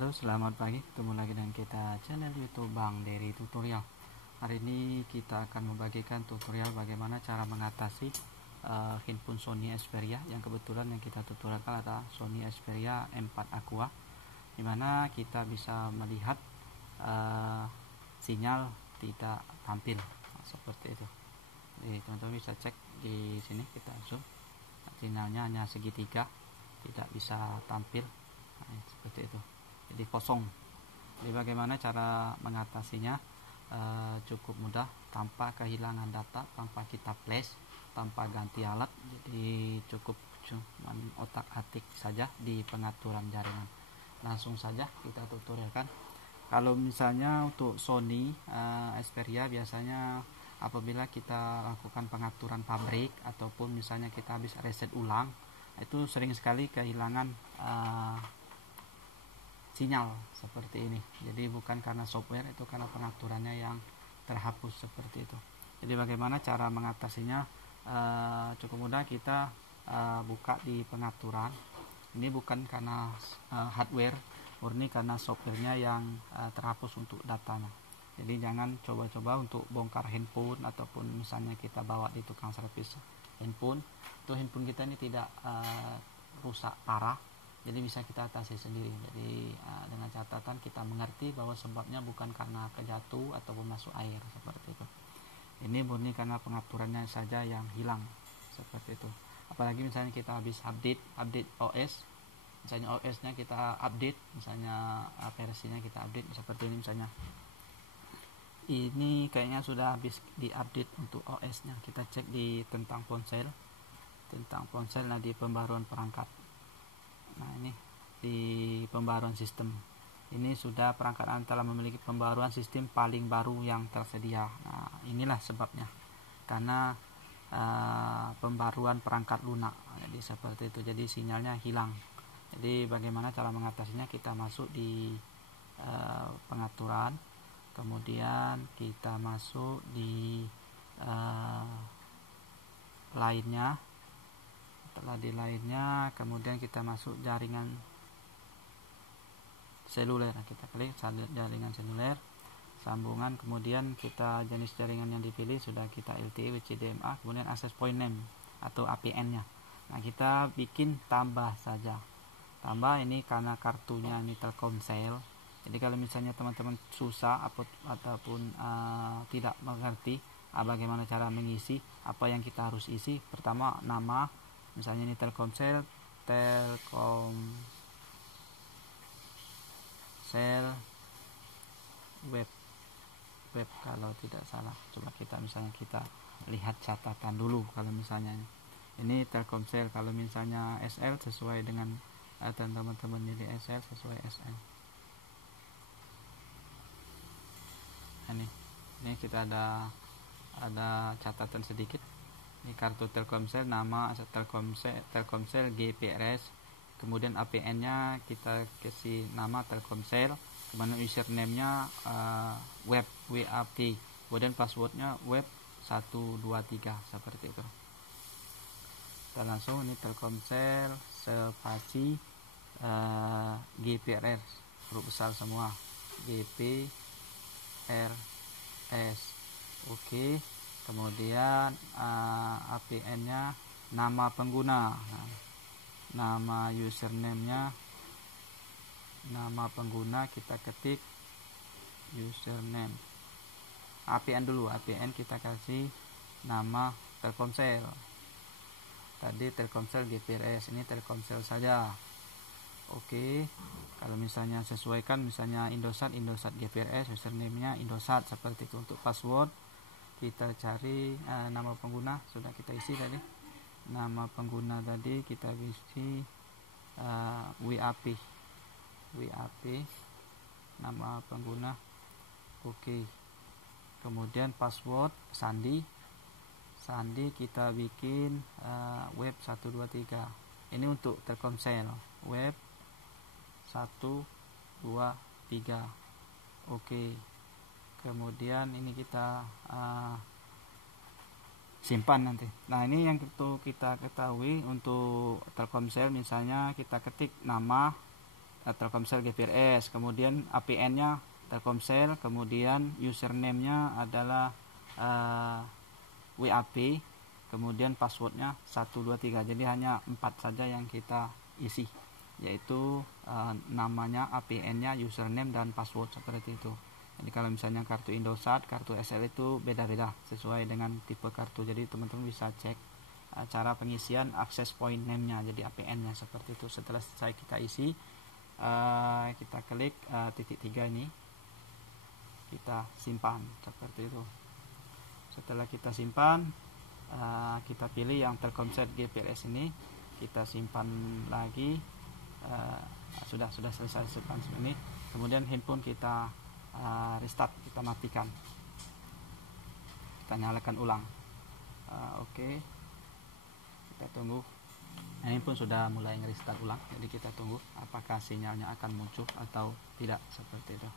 Halo, selamat pagi. Ketemu lagi dengan kita channel YouTube Bang Dery Tutorial. Hari ini kita akan membagikan tutorial bagaimana cara mengatasi handphone Sony Xperia yang kebetulan yang kita tutorialkan adalah Sony Xperia M4 Aqua, dimana kita bisa melihat sinyal tidak tampil seperti itu. Jadi teman-teman bisa cek di sini, kita zoom, sinyalnya hanya segitiga, tidak bisa tampil. Seperti itu, jadi kosong. Jadi bagaimana cara mengatasinya? Cukup mudah, tanpa kehilangan data, tanpa kita flash, tanpa ganti alat. Jadi cukup cuman otak atik saja di pengaturan jaringan. Langsung saja kita tutorialkan. Kalau misalnya untuk Sony Xperia, biasanya apabila kita lakukan pengaturan pabrik ataupun misalnya kita habis reset ulang, itu sering sekali kehilangan sinyal seperti ini. Jadi bukan karena software, itu karena pengaturannya yang terhapus seperti itu. Jadi bagaimana cara mengatasinya? Cukup mudah, kita buka di pengaturan. Ini bukan karena hardware, murni karena softwarenya yang terhapus untuk datanya. Jadi jangan coba-coba untuk bongkar handphone ataupun misalnya kita bawa di tukang servis handphone, itu handphone kita ini tidak rusak parah, jadi bisa kita atasi sendiri. Jadi dengan catatan kita mengerti bahwa sebabnya bukan karena kejatuh ataupun masuk air seperti itu. Ini murni karena pengaturannya saja yang hilang seperti itu. Apalagi misalnya kita habis update OS, misalnya OS-nya kita update, misalnya versinya kita update seperti ini misalnya. Ini kayaknya sudah habis diupdate untuk OS-nya. Kita cek di tentang ponsel, nah di pembaruan perangkat. Nah ini di pembaruan sistem, ini sudah perangkat Anda telah memiliki pembaruan sistem paling baru yang tersedia. Nah inilah sebabnya, karena pembaruan perangkat lunak. Jadi seperti itu, jadi sinyalnya hilang. Jadi bagaimana cara mengatasinya? Kita masuk di pengaturan, kemudian kita masuk di lainnya. Setelah di lainnya, kemudian kita masuk jaringan seluler. Kita klik jaringan seluler, sambungan, kemudian kita jenis jaringan yang dipilih sudah kita LTE, WCDMA, kemudian access point name atau APN-nya. Nah kita bikin tambah saja. Tambah ini karena kartunya ini Telkomsel. Jadi kalau misalnya teman-teman susah ataupun tidak mengerti bagaimana cara mengisi, apa yang kita harus isi, pertama nama, misalnya ini Telkomsel web kalau tidak salah. Coba kita misalnya kita lihat catatan dulu. Kalau misalnya ini Telkomsel, kalau misalnya SL sesuai dengan teman-teman, jadi SL sesuai SL. Ini kita ada catatan sedikit. Ini kartu Telkomsel, nama Telkomsel GPRS, kemudian APN-nya kita kasih nama Telkomsel, kemudian username-nya web WAP, kemudian password-nya web 123 seperti itu. Kita langsung ini Telkomsel spasi GPRS, huruf besar semua, GPRS. Oke. Kemudian APN-nya nama pengguna, nama username-nya, nama pengguna kita ketik username. APN dulu, APN kita kasih nama Telkomsel. Tadi Telkomsel GPRS, ini Telkomsel saja. Oke. Kalau misalnya sesuaikan, misalnya Indosat GPRS, username-nya Indosat seperti itu. Untuk password kita cari nama pengguna, sudah kita isi tadi. Nama pengguna tadi kita isi WAP, nama pengguna. Oke. Kemudian password sandi kita bikin web 123. Ini untuk Telkomsel, web 123. Oke. Kemudian ini kita simpan nanti. Nah ini yang kita ketahui untuk Telkomsel, misalnya kita ketik nama Telkomsel GPRS, kemudian APN-nya Telkomsel, kemudian username-nya adalah WAP, kemudian passwordnya 123. Jadi hanya 4 saja yang kita isi, yaitu namanya, APN-nya, username, dan password seperti itu. Jadi kalau misalnya kartu Indosat, kartu SL itu beda-beda sesuai dengan tipe kartu. Jadi teman-teman bisa cek cara pengisian access point name-nya, jadi APN-nya seperti itu. Setelah selesai kita isi, kita klik titik 3 ini, kita simpan seperti itu. Setelah kita simpan, kita pilih yang Telkomsel GPRS ini, kita simpan lagi. Sudah selesai simpan ini, kemudian handphone kita restart, kita matikan, kita nyalakan ulang. Oke. Kita tunggu. Ini pun sudah mulai nge-restart ulang, jadi kita tunggu apakah sinyalnya akan muncul atau tidak seperti itu.